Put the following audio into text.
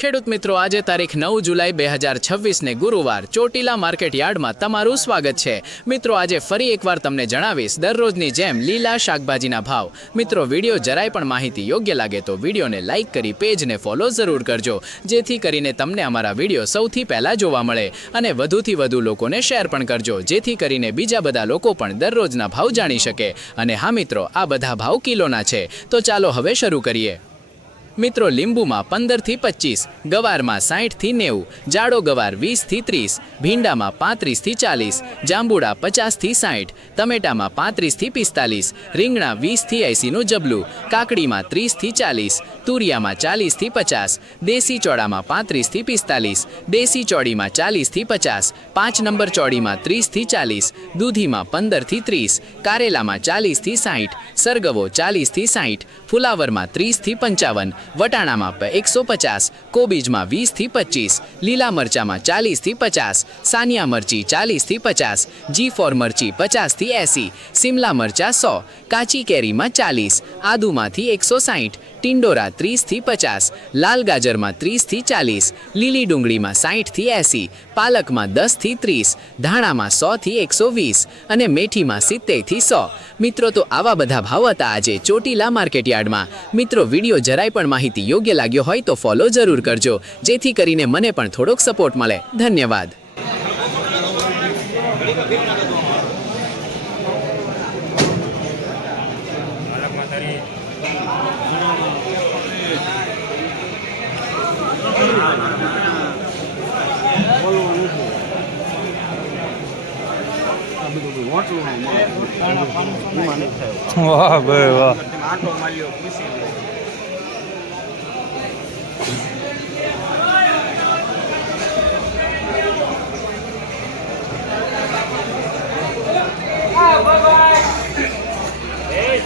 ખેડૂત મિત્રો, આજે તારીખ 9 જુલાઈ 2026 ને ગુરુવાર ચોટીલા માર્કેટ યાર્ડમાં તમારું સ્વાગત છે। મિત્રો, આજે ફરી એકવાર તમને જણાવીશ દરરોજની જેમ લીલા શાકભાજીના ભાવ। મિત્રો, વિડીયો જરાય પણ માહિતી યોગ્ય લાગે તો વિડીયોને લાઇક કરી પેજને ફોલો જરૂર કરજો, જેથી કરીને તમને અમારા વિડીયો સૌથી પહેલા જોવા મળે અને વધુથી વધુ લોકોને શેર પણ કરજો, જેથી કરીને બીજા બધા લોકો પણ દરરોજના ભાવ જાણી શકે। અને હા મિત્રો, આ બધા ભાવ કિલોના છે, તો ચાલો હવે શરૂ કરીએ। મિત્રો, લીંબુમાં 15 થી 25, ગવારમાં 60 થી 90, જાડો ગવાર 20 થી 30, ભીંડામાં 35 થી 40, જાંબુડા 50 થી 60, ટમેટામાં 35 થી 45, રીંગણા 20 થી 80 નું જબલું, કાકડીમાં 30 થી 40, તુરિયામાં 40 થી 50, દેશી ચોળામાં 35 થી 45, દેશી ચોળીમાં 40 થી 50, 5 નંબર ચોળીમાં 30 થી 40, દૂધીમાં 15 થી 30, કારેલામાં 40 થી 60, સરગવો 40 થી 60, ફુલાવરમાં 30 થી 55, વટાણામાં 150, કોબીજમાં 20 થી 25, લીલા મરચામાં 40 થી 50, સાનિયા મરચી 40 થી 50, G4 મરચી 50 થી 80, સિમલા મરચા 100, કાચી કેરીમાં 40, આદુમાંથી 160, ટિંડોરા 30 થી 50, લાલ ગાજરમાં 30 થી 40, લીલી ડુંગળીમાં 60 થી 80, પાલકમાં 10 થી 30, ધાણામાં 100 થી 120 અને મેથીમાં 70 થી 100। મિત્રો, તો આવા બધા ભાવ હતા આજે ચોટીલા માર્કેટ યાર્ડમાં। મિત્રો, વિડીયો જરાય પણ માહિતી યોગ્ય લાગ્યો હોય તો ફોલો જરૂર કરજો, જેથી કરીને મને પણ થોડોક સપોર્ટ મળે। ધન્યવાદ। વાહ ભાઈ વાહ। Hey!